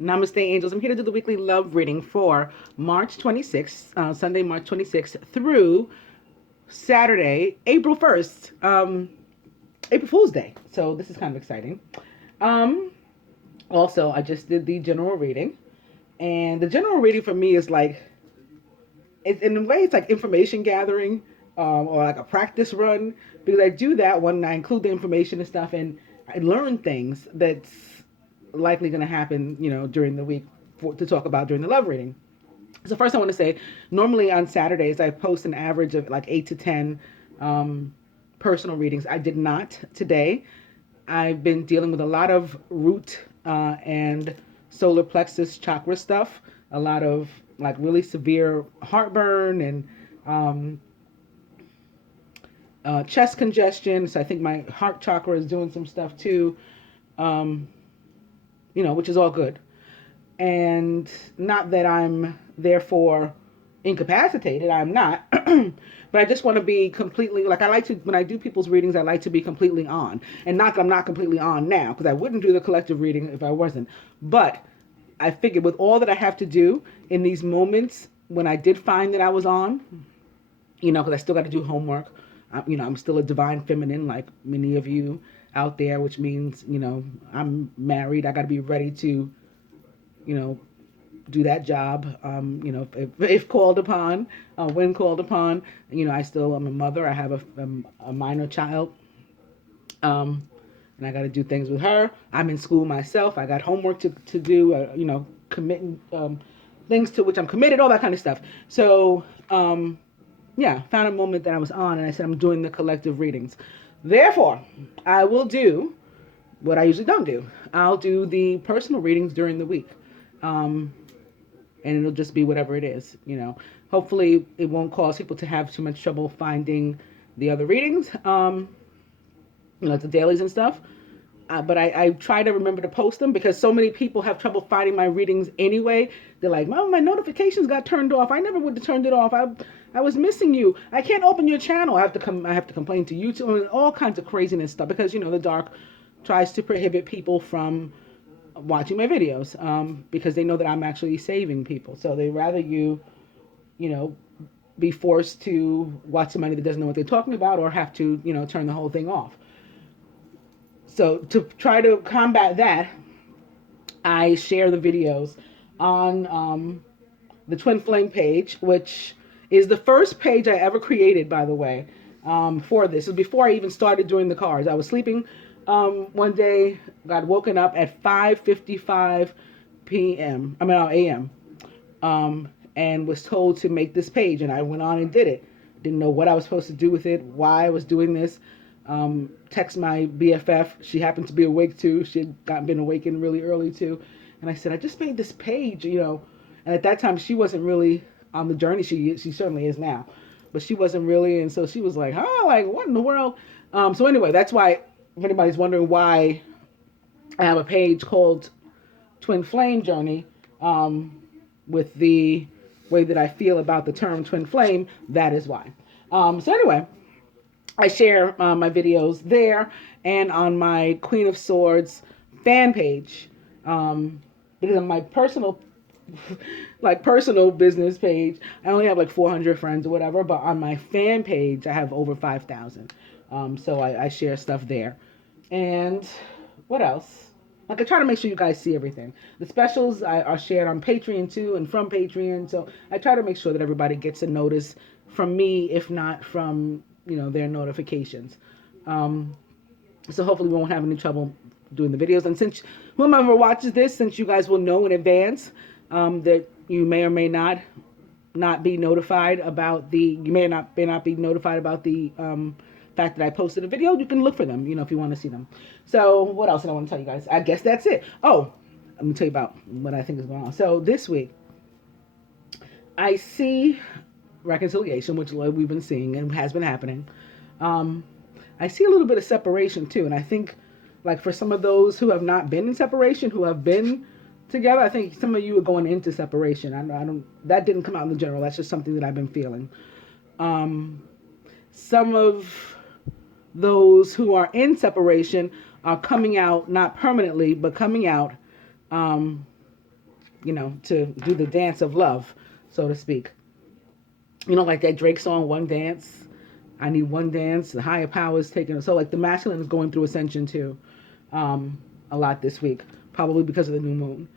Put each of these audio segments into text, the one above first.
Namaste, angels. I'm here to do the weekly love reading for March 26th, Sunday, March 26th through Saturday, April 1st, April Fool's Day. So this is kind of exciting. Um, Also, I just did the general reading, and the general reading for me is like, in a way, it's like information gathering, or like a practice run, because I do that when I include the information and stuff, and I learn things that's likely going to happen, during the week to talk about during the love reading. So first, I want to say, normally on Saturdays I post an average of like 8 to 10 personal readings. I did not today. I've been dealing with a lot of root and solar plexus chakra stuff, a lot of like really severe heartburn and um, chest congestion. So I think my heart chakra is doing some stuff too, um, which is all good. And not that I'm therefore incapacitated, I'm not. But I just want to be completely, like, I like to, when I do people's readings, I like to be completely on. And not that I'm not completely on now, because I wouldn't do the collective reading if I wasn't. But I figured with all that I have to do in these moments when I did find that I was on, because I still got to do homework. I'm still a divine feminine, like many of you out there, which means, I'm married. I got to be ready to, you know, do that job. If called upon, when called upon, I still am a mother. I have a minor child, and I got to do things with her. I'm in school myself. I got homework to do. Committing things to which I'm committed. All that kind of stuff. So, yeah, found a moment that I was on, and I said I'm doing the collective readings. Therefore, I will do what I usually don't do. I'll do the personal readings during the week. And it'll just be whatever it is. Hopefully, it won't cause people to have too much trouble finding the other readings, the dailies and stuff. But I try to remember to post them because so many people have trouble finding my readings anyway. They're like, "Mom, my notifications got turned off. I never would have turned it off. I was missing you. I can't open your channel. I have to complain to YouTube and all kinds of craziness stuff because the dark tries to prohibit people from watching my videos because they know that I'm actually saving people. So they rather you know, be forced to watch somebody that doesn't know what they're talking about or have to, turn the whole thing off. So to try to combat that, I share the videos on the Twin Flame page, which is the first page I ever created, by the way, for this. It was before I even started doing the cards. I was sleeping one day, got woken up at 5:55 p.m. a.m. And was told to make this page, and I went on and did it. Didn't know what I was supposed to do with it, why I was doing this. Text my BFF. She happened to be awake too. She had been awakened really early too. And I said, I just made this page. And at that time, she wasn't really on the journey. She certainly is now, but she wasn't really. And so she was like, "Huh? Like what in the world?" So anyway, that's why. If anybody's wondering why I have a page called Twin Flame Journey, with the way that I feel about the term twin flame, that is why. So anyway, I share my videos there and on my Queen of Swords fan page, because on my personal personal business page, I only have like 400 friends or whatever, but on my fan page, I have over 5,000. So I share stuff there. And what else? Like I try to make sure you guys see everything. The specials are shared on Patreon too and from Patreon. So I try to make sure that everybody gets a notice from me, if not from their notifications. So hopefully we won't have any trouble doing the videos. And since whomever watches this, since you guys will know in advance that you may or may not be notified about you may not be notified about the fact that I posted a video, you can look for them, if you want to see them. So what else did I want to tell you guys? I guess that's it. Oh, let me tell you about what I think is going on. So this week, I see reconciliation, which we've been seeing and has been happening. I see a little bit of separation too, and I think, like for some of those who have not been in separation, who have been together, I think some of you are going into separation. I don't. That didn't come out in the general. That's just something that I've been feeling. Some of those who are in separation are coming out, not permanently, but coming out to do the dance of love, so to speak. Like that Drake song, One Dance. I need one dance. The higher power is taking. So like the masculine is going through ascension too, a lot this week, probably because of the new moon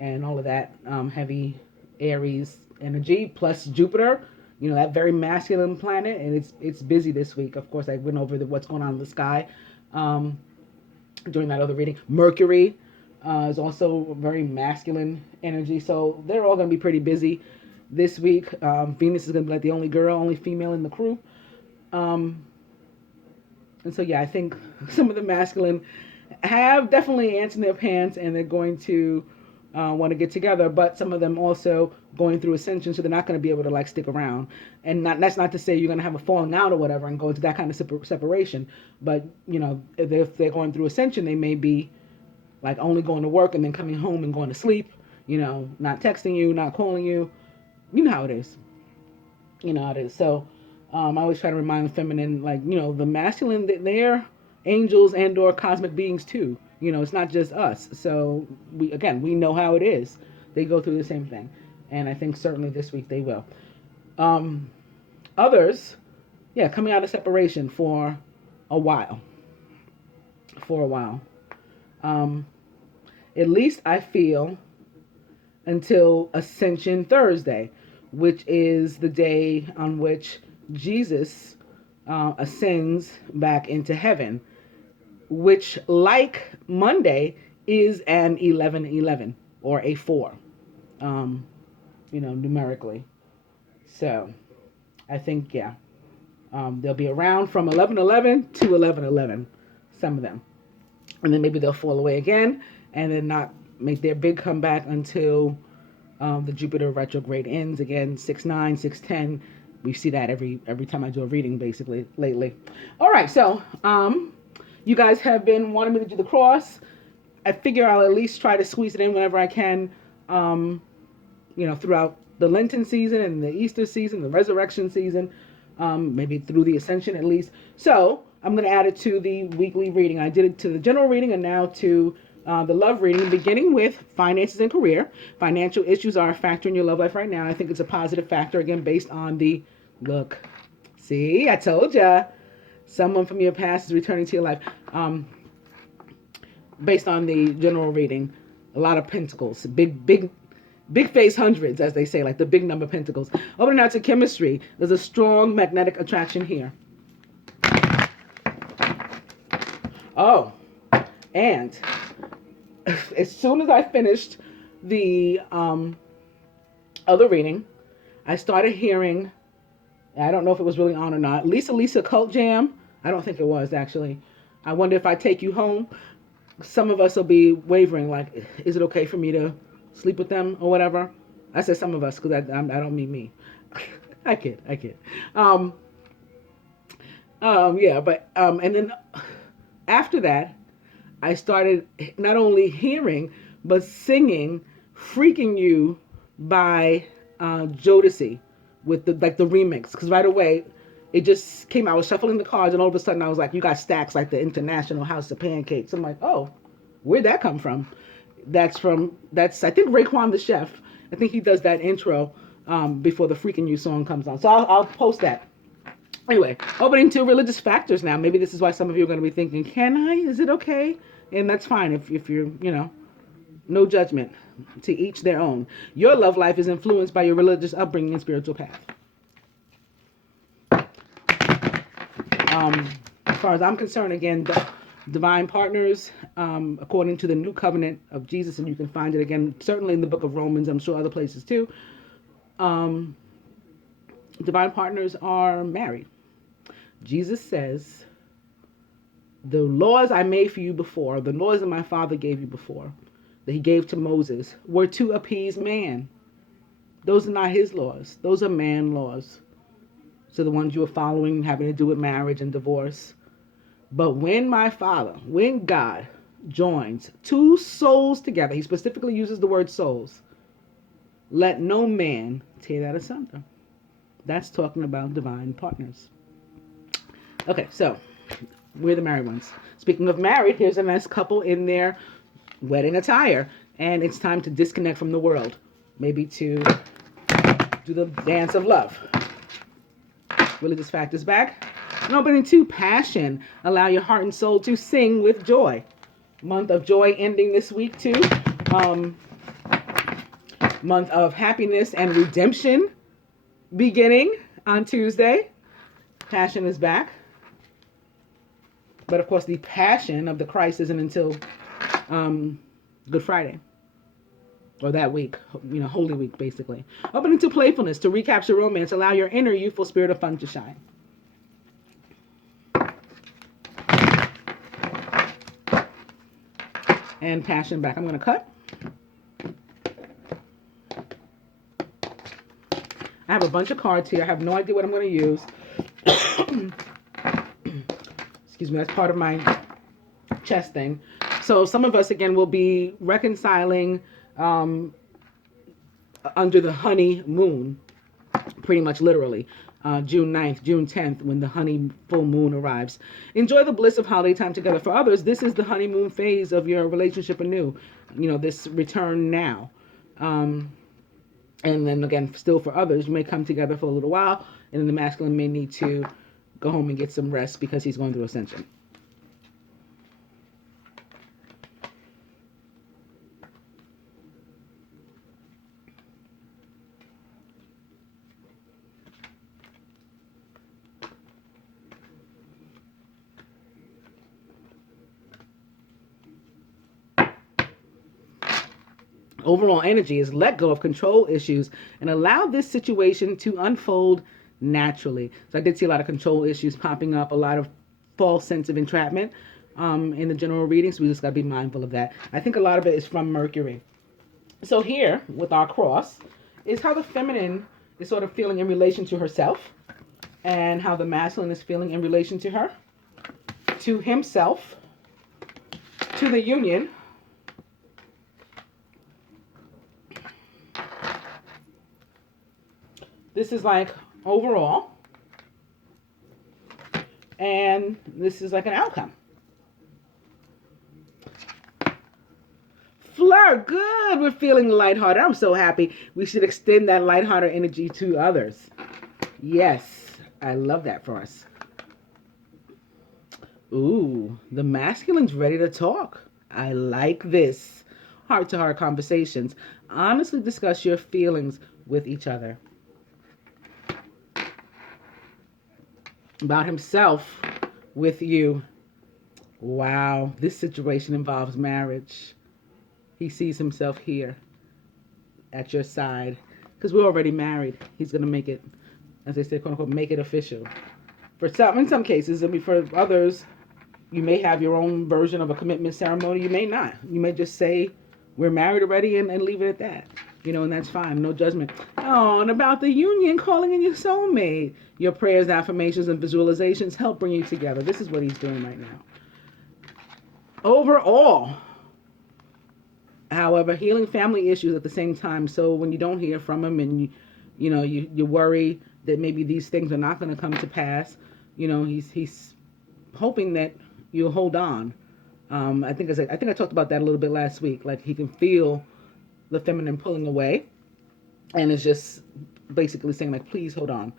and all of that heavy Aries energy plus Jupiter. That very masculine planet, and it's busy this week. Of course, I went over what's going on in the sky during that other reading. Mercury is also very masculine energy, so they're all going to be pretty busy this week. Venus is going to be like the only girl, only female in the crew. And so, yeah, I think some of the masculine have definitely ants in their pants, and they're going to want to get together, but some of them also going through ascension, so they're not going to be able to like stick around. And that's not to say you're going to have a falling out or whatever and go into that kind of separation. But if they're going through ascension, they may be like only going to work and then coming home and going to sleep. Not texting you, not calling you. You know how it is. So I always try to remind the feminine, like, the masculine, they're angels and or cosmic beings too. It's not just us. So we know how it is. They go through the same thing. And I think certainly this week they will. Others, coming out of separation for a while. At least I feel until Ascension Thursday, which is the day on which Jesus ascends back into heaven, which, like Monday, is an 11-11 or a 4, numerically. So I think, they'll be around from 11-11 to 11-11, some of them. And then maybe they'll fall away again and then not make their big comeback until the Jupiter retrograde ends again, 6-9, 6-10. We see that every time I do a reading, basically, lately. All right, so you guys have been wanting me to do the cross. I figure I'll at least try to squeeze it in whenever I can, throughout the Lenten season and the Easter season, the resurrection season, maybe through the Ascension at least. So I'm going to add it to the weekly reading. I did it to the general reading and now to the love reading, beginning with finances and career. Financial issues are a factor in your love life right now. I think it's a positive factor, again, based on the look. See, I told ya. Someone from your past is returning to your life. Based on the general reading, a lot of pentacles, big face hundreds, as they say, like the big number of pentacles. Over now to chemistry. There's a strong magnetic attraction here. Oh, and as soon as I finished the other reading, I started hearing, I don't know if it was really on or not, Lisa Cult Jam. I don't think it was, actually. I wonder if I take you home. Some of us will be wavering, like, is it okay for me to sleep with them or whatever? I said some of us, because I don't mean me. I kid. And then after that, I started not only hearing, but singing Freaking You by Jodeci with the remix. Because right away, it just came out. I was shuffling the cards, and all of a sudden I was like, you got stacks like the International House of Pancakes. I'm like, oh, where'd that come from? That's I think Raekwon the Chef. I think he does that intro before the Freaking You song comes on. So I'll post that. Anyway, opening to religious factors now. Maybe this is why some of you are going to be thinking, can I? Is it okay? And that's fine if you're, no judgment. To each their own. Your love life is influenced by your religious upbringing and spiritual path. As far as I'm concerned, again, divine partners, according to the new covenant of Jesus, and you can find it again, certainly in the book of Romans, I'm sure other places too. Divine partners are married. Jesus says, the laws I made for you before, the laws that my father gave you before, that he gave to Moses, were to appease man. Those are not his laws. Those are man laws. So the ones you are following having to do with marriage and divorce. But when God joins two souls together, he specifically uses the word souls, let no man tear that asunder. That's talking about divine partners. Okay, so we're the married ones. Speaking of married, here's a nice couple in their wedding attire. and it's time to disconnect from the world. Maybe to do the dance of love. Religious factors back. And opening 2, passion. Allow your heart and soul to sing with joy. Month of joy ending this week too. Month of happiness and redemption beginning on Tuesday. Passion is back. But of course, the passion of the Christ isn't until Good Friday. Or that week, Holy Week, basically. Opening to playfulness, to recapture romance. Allow your inner youthful spirit of fun to shine. And passion back. I'm going to cut. I have a bunch of cards here. I have no idea what I'm going to use. Excuse me, that's part of my chest thing. So some of us, again, will be reconciling under the honey moon, pretty much literally. June 9th, June 10th, when the honey full moon arrives. Enjoy the bliss of holiday time together. For others, this is the honeymoon phase of your relationship anew. This return now. And then again, still for others, you may come together for a little while, and then the masculine may need to go home and get some rest because he's going through ascension. Overall energy is let go of control issues and allow this situation to unfold naturally. So I did see a lot of control issues popping up, a lot of false sense of entrapment in the general readings. So we just got to be mindful of that. I think a lot of it is from Mercury. So here, with our cross, is how the feminine is sort of feeling in relation to herself and how the masculine is feeling in relation to her, to himself, to the union, this is like overall, and this is like an outcome. Fleur, good. We're feeling lighthearted. I'm so happy. We should extend that lighthearted energy to others. Yes, I love that for us. Ooh, the masculine's ready to talk. I like this. Heart-to-heart conversations. Honestly discuss your feelings with each other. About himself with you. Wow, this situation involves marriage. He sees himself here at your side because we're already married. He's going to make it, as they say, quote unquote, make it official. For some, in some cases, I mean, for others, you may have your own version of a commitment ceremony. You may not. You may just say, we're married already and leave it at that. And that's fine. No judgment. Oh, and about the union, calling in your soulmate. Your prayers, affirmations, and visualizations help bring you together. This is what he's doing right now. Overall, however, healing family issues at the same time. So when you don't hear from him and you worry that maybe these things are not going to come to pass, he's hoping that you'll hold on. I think I talked about that a little bit last week. Like he can feel the feminine pulling away, and it's just basically saying like, please hold on,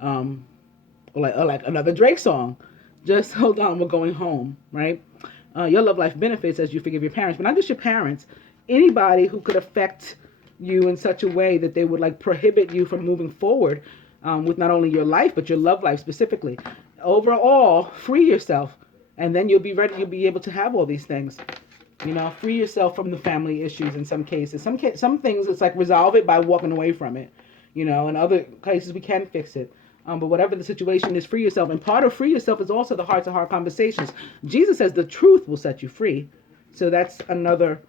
or like another Drake song, just hold on, we're going home, right? Your love life benefits as you forgive your parents, but not just your parents, anybody who could affect you in such a way that they would like prohibit you from moving forward with not only your life but your love life specifically. Overall, free yourself, and then you'll be ready. You'll be able to have all these things. Free yourself from the family issues in some cases. Some things, it's like resolve it by walking away from it. In other cases, we can fix it. But whatever the situation is, free yourself. And part of free yourself is also the heart-to-heart conversations. Jesus says the truth will set you free. So that's another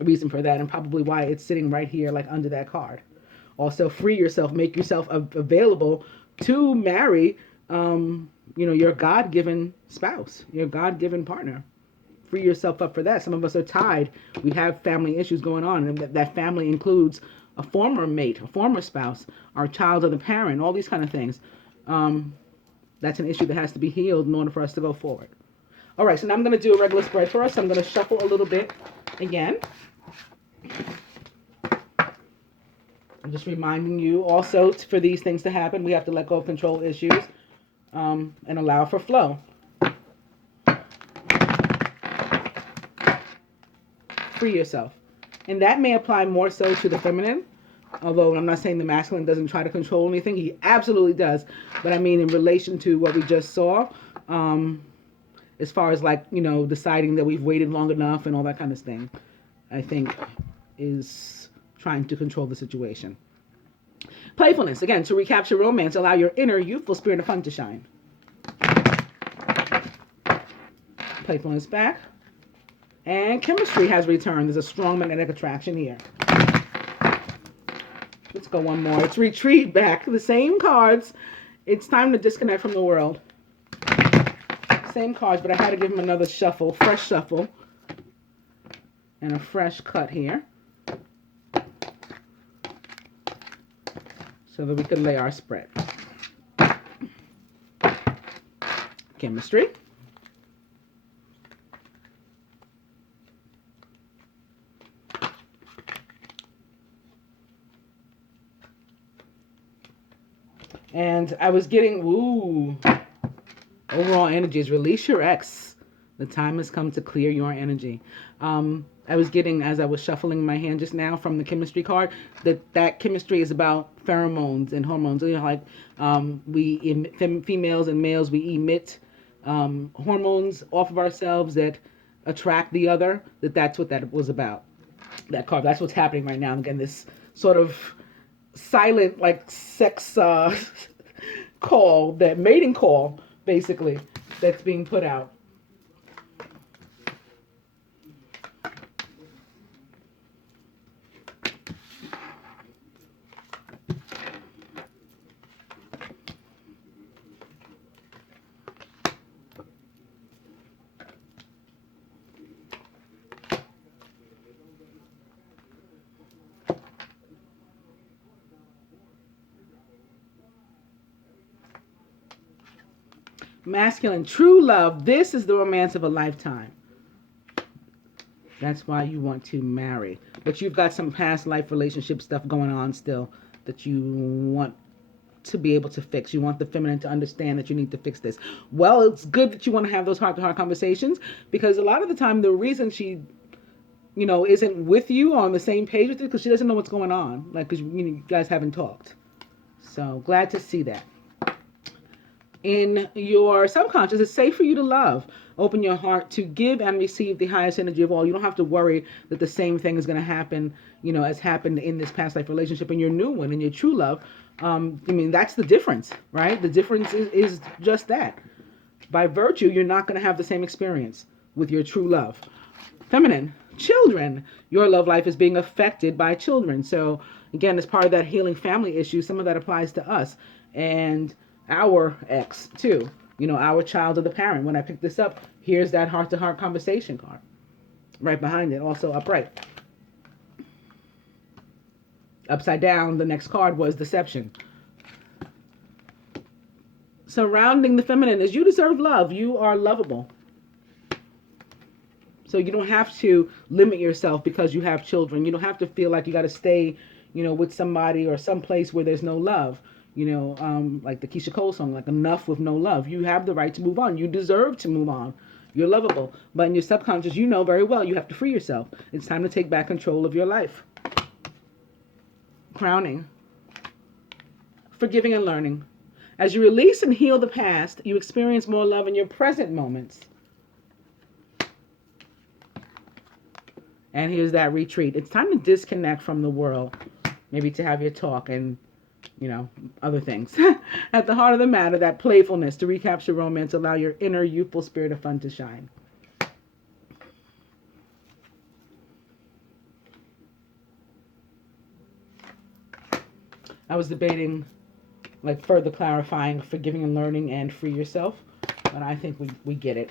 reason for that, and probably why it's sitting right here, like under that card. Also, free yourself. Make yourself available to marry, your God-given spouse, your God-given partner. Free yourself up for that. Some of us are tied. We have family issues going on, and that family includes a former mate, a former spouse, our child or the parent, all these kind of things. That's an issue that has to be healed in order for us to go forward. All right, so now I'm going to do a regular spread for us. So I'm going to shuffle a little bit again. I'm just reminding you also for these things to happen, we have to let go of control issues and allow for flow. Free yourself. And that may apply more so to the feminine, although I'm not saying the masculine doesn't try to control anything. He absolutely does. But I mean, in relation to what we just saw, as far as like, you know, deciding that we've waited long enough and all that kind of thing, I think is trying to control the situation. Playfulness, again, to recapture romance, allow your inner youthful spirit of fun to shine. Playfulness back. And chemistry has returned. There's a strong magnetic attraction here. Let's go one more. It's retreat back. The same cards. It's time to disconnect from the world. Same cards, but I had to give them another shuffle, fresh shuffle. And a fresh cut here. So that we can lay our spread. Chemistry. And I was getting, overall energies. Release your ex. The time has come to clear your energy. I was getting, as I was shuffling my hand just now from the chemistry card, that chemistry is about pheromones and hormones. You know, like females and males, we emit hormones off of ourselves that attract the other. That's what that was about. That card. That's what's happening right now. Again, this sort of silent, like sex call, that mating call, basically, that's being put out. Masculine, true love. This is the romance of a lifetime. That's why you want to marry. But you've got some past life relationship stuff going on still that you want to be able to fix. You want the feminine to understand that you need to fix this. Well, it's good that you want to have those heart-to-heart conversations, because a lot of the time the reason she, you know, isn't with you on the same page with you because she doesn't know what's going on. Like, because you guys haven't talked. So glad to see that. In your subconscious, it's safe for you to love. Open your heart to give and receive the highest energy of all. You don't have to worry that the same thing is going to happen, you know, as happened in this past life relationship, in your new one, in your true love. I mean, that's the difference, right? The difference is just that. By virtue, you're not going to have the same experience with your true love. Feminine, children. Your love life is being affected by children. So, again, as part of that healing family issue, some of that applies to us. And our ex too, you know, our child of the parent. When I picked this up, here's that heart-to-heart conversation card right behind it, also upright. Upside down, the next card was deception. Surrounding the feminine is you deserve love. You are lovable. So you don't have to limit yourself because you have children. You don't have to feel like you got to stay, you know, with somebody or someplace where there's no love. You know, like the Keisha Cole song, like enough with no love. You have the right to move on. You deserve to move on. You're lovable. But in your subconscious, you know very well you have to free yourself. It's time to take back control of your life. Crowning. Forgiving and learning. As you release and heal the past, you experience more love in your present moments. And here's that retreat. It's time to disconnect from the world. Maybe to have your talk and, you know, other things. At the heart of the matter, that playfulness to recapture romance, allow your inner youthful spirit of fun to shine. I was debating, like, further clarifying forgiving and learning and free yourself, but I think we get it.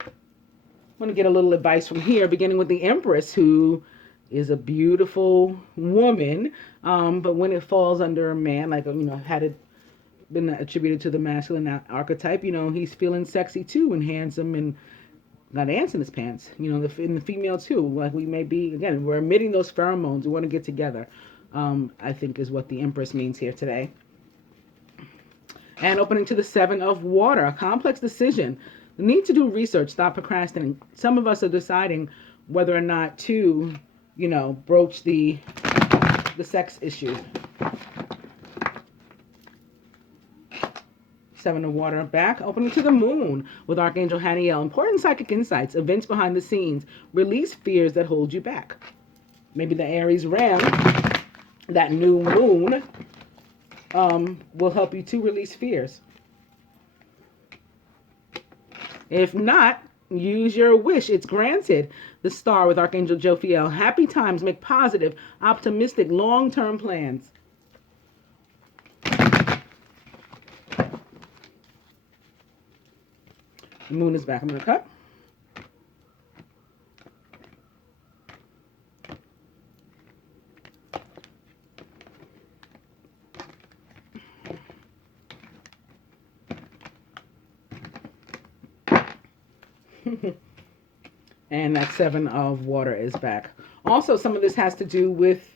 I'm going to get a little advice from here, beginning with the Empress, who is a beautiful woman, but when it falls under a man, like, you know, I've had it been attributed to the masculine archetype. He's feeling sexy too and handsome and got ants in his pants. In the female too. Like we may be, again, we're emitting those pheromones. We want to get together. I think is what the Empress means here today. And opening to the Seven of Water, a complex decision. The need to do research, stop procrastinating. Some of us are deciding whether or not to, broach the sex issue. Seven of Water back, opening to the Moon with Archangel Haniel. Important psychic insights, events behind the scenes. Release fears that hold you back. Maybe the Aries ram, that new moon, will help you to release fears. If not, use your wish. It's granted. The Star with Archangel Jophiel. Happy times, make positive, optimistic, long-term plans. The Moon is back. I'm going to cut. And that Seven of Water is back. Also, some of this has to do with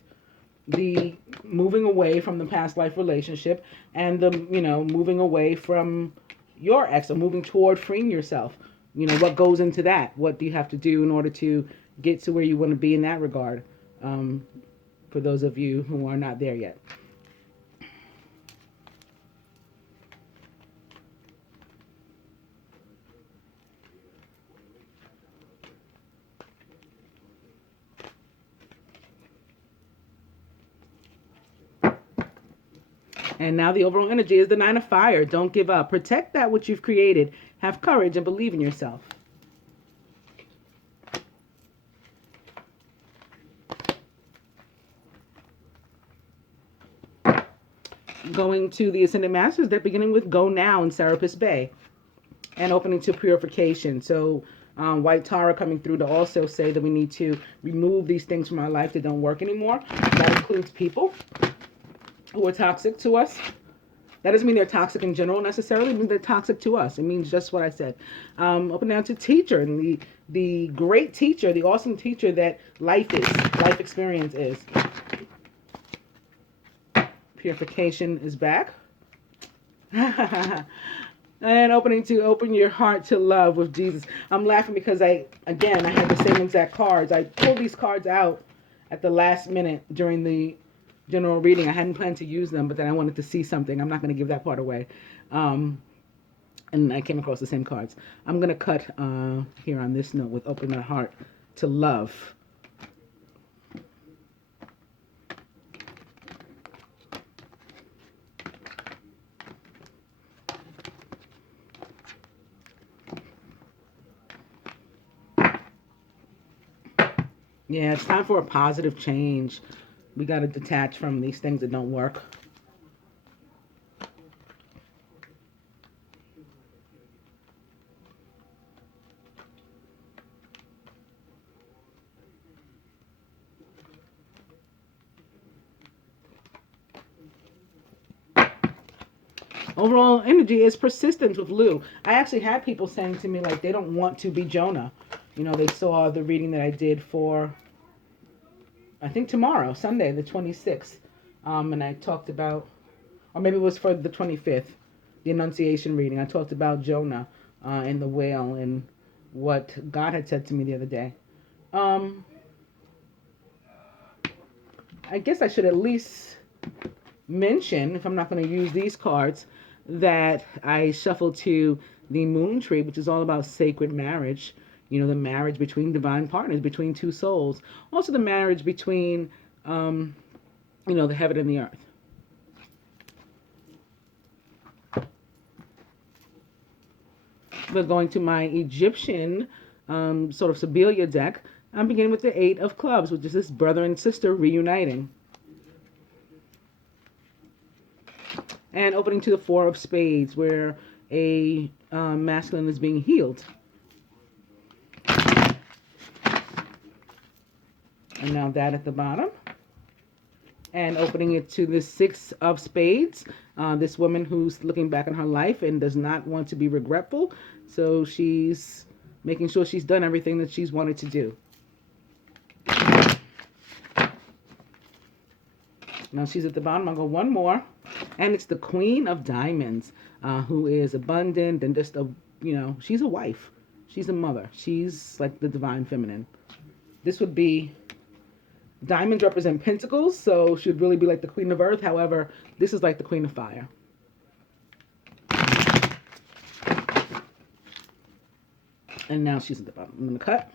the moving away from the past life relationship and the, moving away from your ex, or moving toward freeing yourself. What goes into that? What do you have to do in order to get to where you want to be in that regard? For those of you who are not there yet. And now the overall energy is the Nine of Fire. Don't give up. Protect that which you've created. Have courage and believe in yourself. Going to the Ascended Masters, they're beginning with Go Now in Serapis Bay. And opening to purification. So White Tara coming through to also say that we need to remove these things from our life that don't work anymore. That includes people who are toxic to us. That doesn't mean they're toxic in general necessarily. It means they're toxic to us. It means just what I said. Open down to teacher, and the great teacher, the awesome teacher that life experience is. Purification is back. And open your heart to love with Jesus. I'm laughing because I had the same exact cards. I pulled these cards out at the last minute during the general reading. I hadn't planned to use them, but then I wanted to see something. I'm not going to give that part away. And I came across the same cards. I'm going to cut here on this note with open my heart to love. Yeah, it's time for a positive change. We got to detach from these things that don't work. Overall energy is persistence with Lou. I actually had people saying to me like they don't want to be Jonah. They saw the reading that I did for, I think tomorrow, Sunday, the 26th. And I talked about, or maybe it was for the 25th, the Annunciation reading. I talked about Jonah and the whale and what God had said to me the other day. I guess I should at least mention, if I'm not going to use these cards, that I shuffled to the Moon Tree, which is all about sacred marriage. The marriage between divine partners, between two souls. Also the marriage between, the heaven and the earth. We're going to my Egyptian sort of Sibylla deck. I'm beginning with the Eight of Clubs, which is this brother and sister reuniting. And opening to the Four of Spades, where a masculine is being healed. And now that at the bottom. and opening it to the Six of Spades. This woman who's looking back on her life and does not want to be regretful. So she's making sure she's done everything that she's wanted to do. Now she's at the bottom. I'll go one more. And it's the Queen of Diamonds, who is abundant and just she's a wife. She's a mother. She's like the divine feminine. This would be, diamonds represent pentacles, so she'd really be like the Queen of Earth. However, this is like the Queen of Fire. And now she's at the bottom. I'm going to cut.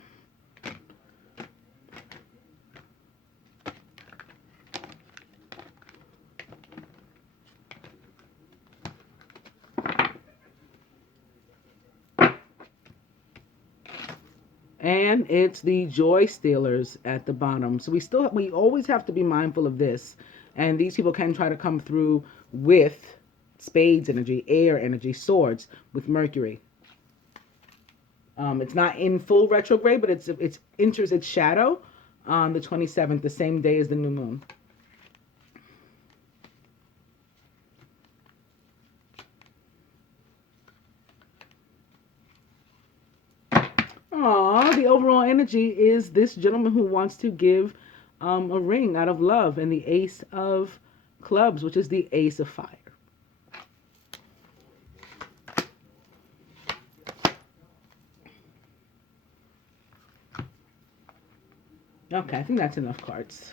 And it's the joy stealers at the bottom. So we always have to be mindful of this. And these people can try to come through with spades energy, air energy, swords with Mercury. It's not in full retrograde, but it enters its shadow on the 27th, the same day as the new moon. The overall energy is this gentleman who wants to give a ring out of love, and the Ace of Clubs, which is the Ace of Fire. Okay, I think that's enough cards.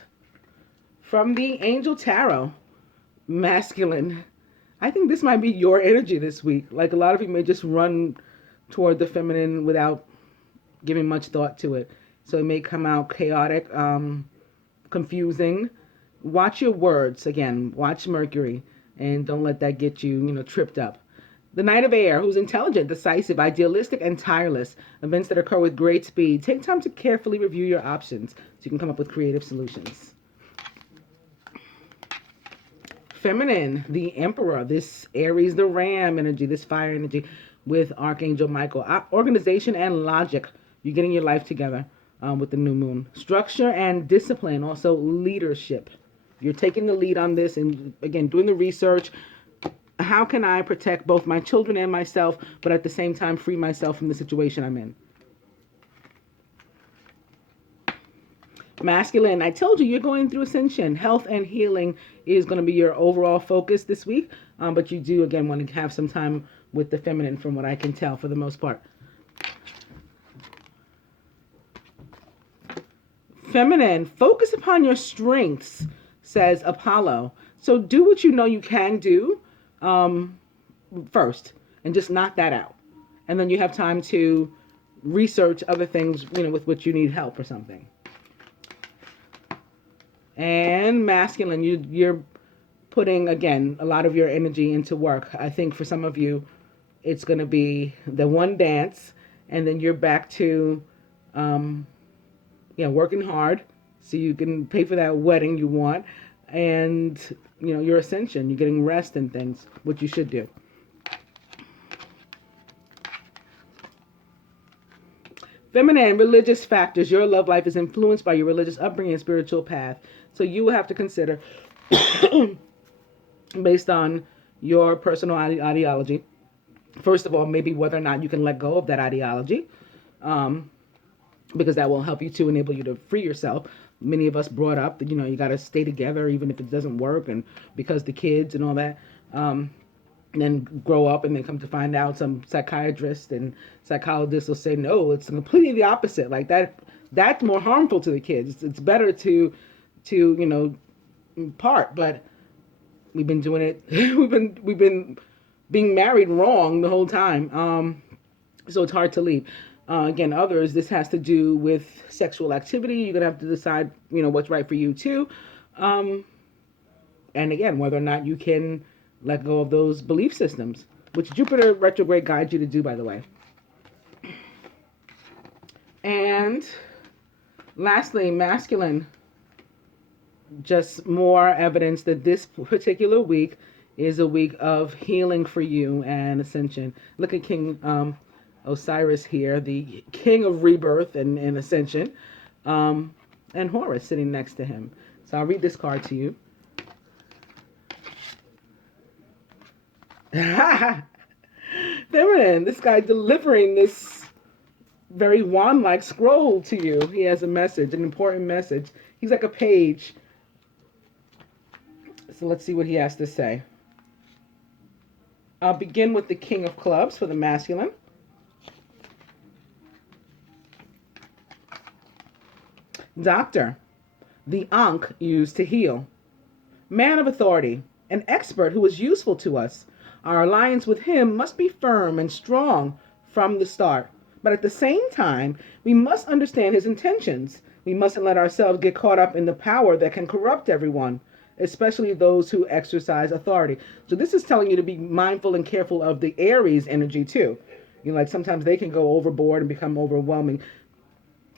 From the Angel Tarot, masculine. I think this might be your energy this week. Like, a lot of you may just run toward the feminine without giving much thought to it. So it may come out chaotic, confusing. Watch your words. Again, watch Mercury, and don't let that get you, tripped up. The Knight of Air, who's intelligent, decisive, idealistic, and tireless. Events that occur with great speed. Take time to carefully review your options so you can come up with creative solutions. Feminine, the Emperor, this Aries, the Ram energy, this fire energy with Archangel Michael. Organization and logic. You're getting your life together with the new moon. Structure and discipline, also leadership. You're taking the lead on this and, again, doing the research. How can I protect both my children and myself, but at the same time free myself from the situation I'm in? Masculine, I told you you're going through ascension. Health and healing is going to be your overall focus this week, but you do, again, want to have some time with the feminine from what I can tell for the most part. Feminine, focus upon your strengths, says Apollo. So do what you know you can do first and just knock that out. And then you have time to research other things, with which you need help or something. And masculine, you're putting, again, a lot of your energy into work. I think for some of you, it's going to be the one dance, and then you're back to working hard so you can pay for that wedding you want, and your ascension, you're getting rest and things, which you should do. Feminine, religious factors. Your love life is influenced by your religious upbringing and spiritual path. So you will have to consider, based on your personal ideology, first of all, maybe whether or not you can let go of that ideology, because that will help you to enable you to free yourself. Many of us brought up that, you got to stay together even if it doesn't work, and because the kids and all that, and then grow up and then come to find out some psychiatrist and psychologists will say, no, it's completely the opposite. Like that's more harmful to the kids. It's better to part, but we've been doing it. we've been being married wrong the whole time. So it's hard to leave. Again, others, this has to do with sexual activity. You're going to have to decide, what's right for you too. And again, whether or not you can let go of those belief systems, which Jupiter retrograde guides you to do, by the way. And lastly, masculine, just more evidence that this particular week is a week of healing for you and ascension. Look at King Osiris here, the king of rebirth and ascension, and Horus sitting next to him. So I'll read this card to you. Feminine, this guy delivering this very wand-like scroll to you. He has a message, an important message. He's like a page. So let's see what he has to say. I'll begin with the King of Clubs for the masculine. Doctor, the ankh used to heal. Man of authority, an expert who is useful to us. Our alliance with him must be firm and strong from the start. But at the same time, we must understand his intentions. We mustn't let ourselves get caught up in the power that can corrupt everyone, especially those who exercise authority. So this is telling you to be mindful and careful of the Aries energy too. You know, like sometimes they can go overboard and become overwhelming,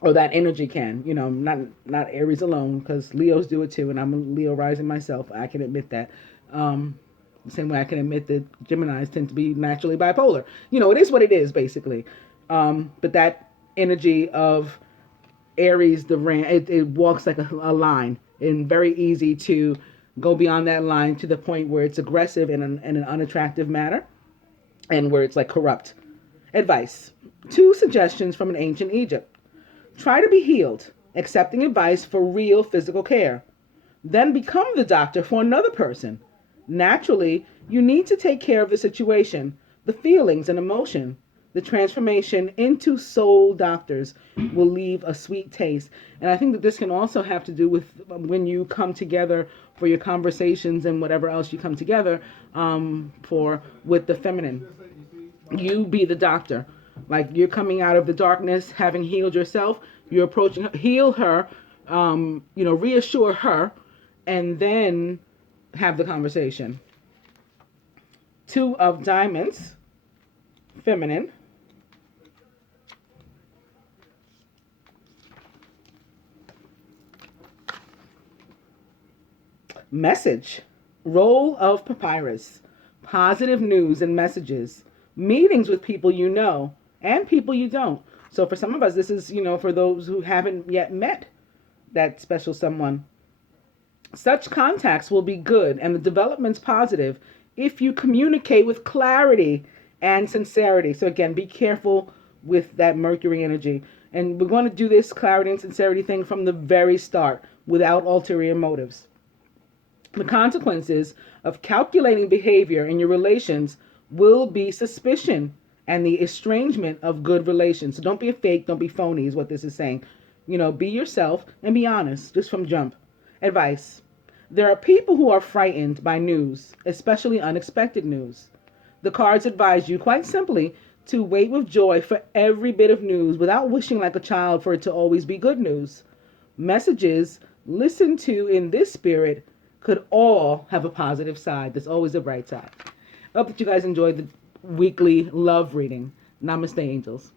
or that energy can. You know, not Aries alone, because Leos do it too, and I'm a Leo rising myself. I can admit that. The same way I can admit that Geminis tend to be naturally bipolar. You know, it is what it is, basically. But that energy of Aries, the ram, it walks like a line, and very easy to go beyond that line to the point where it's aggressive in an unattractive manner, and where it's like corrupt. Advice. 2 suggestions from an ancient Egypt. Try to be healed, accepting advice for real physical care. Then become the doctor for another person. Naturally, you need to take care of the situation, the feelings and emotion. The transformation into soul doctors will leave a sweet taste. And I think that this can also have to do with when you come together for your conversations and whatever else you come together for with the feminine. You be the doctor. Like you're coming out of the darkness, having healed yourself. You're approaching her, heal her, reassure her, and then have the conversation. 2 of diamonds, feminine. Message. Roll of papyrus. Positive news and messages. Meetings with people you know and people you don't. So for some of us, this is, for those who haven't yet met that special someone. Such contacts will be good and the development's positive if you communicate with clarity and sincerity. So again, be careful with that Mercury energy. And we're going to do this clarity and sincerity thing from the very start without ulterior motives. The consequences of calculating behavior in your relations will be suspicion and the estrangement of good relations. So don't be a fake, don't be phony is what this is saying. Be yourself and be honest, just from jump. Advice. There are people who are frightened by news, especially unexpected news. The cards advise you, quite simply, to wait with joy for every bit of news without wishing like a child for it to always be good news. Messages listened to in this spirit could all have a positive side. There's always a bright side. I hope that you guys enjoyed the weekly love reading. Namaste, angels.